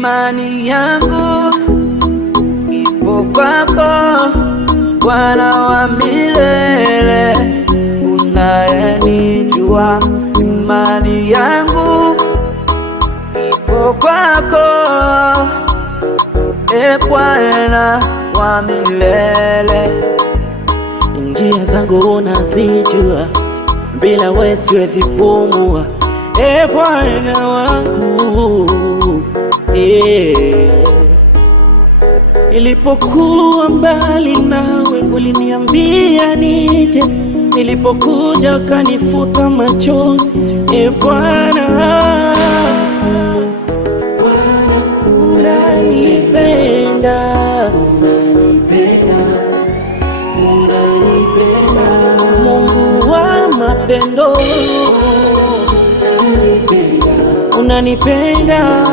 imani yangu ipo kwako, Bwana wa milele, unayenijua. Imani yangu ipo kwako, Bwana wa milele. Njia zangu unazijua, bila wewe siwezi pumua, Bwana wangu. Nilipokuwa mbali nawe uliniambia nije, nilipokuja ukanifuta machozi, Bwana. Unanipenda, Mungu wa mapendo, unanipenda,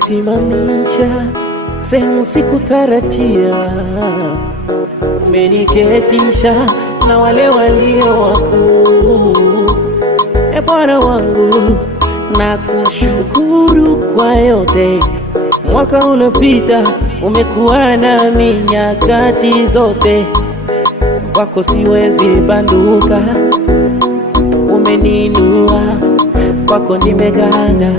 Umenisimamisha sehemu sikutarajia, umeniketisha na wale walio wakuu, Bwana wangu, nakushukuru kwa yote. Mwaka uliopita umekuwa nami nyakati zote, kwako siwezi banduka, umeninua, kwako nimeganda,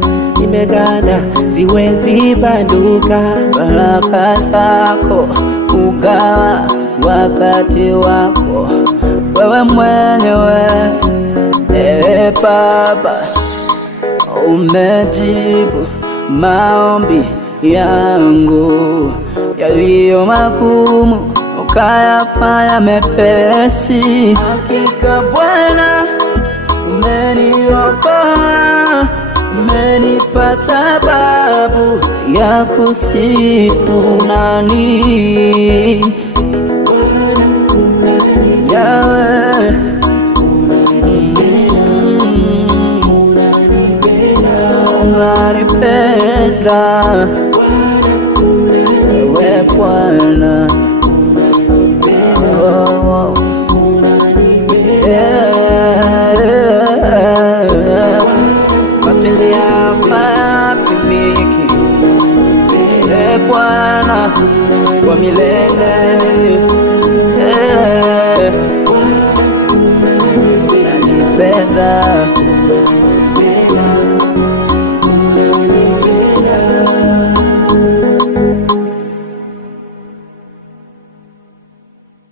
siwezi banduka. Baraka zako ugawa wakati wako wewe mwenyewe, Baba, umejibu maombi yangu yaliyo magumu, ukayafanya mepesi. Hakika Bwana umeniokoa, umenipa sababu ya kusifu. Nani Yawe, unanipenda wewe Bwana, mapenzi yako hayapimiki, Bwana wa milele, unanipenda.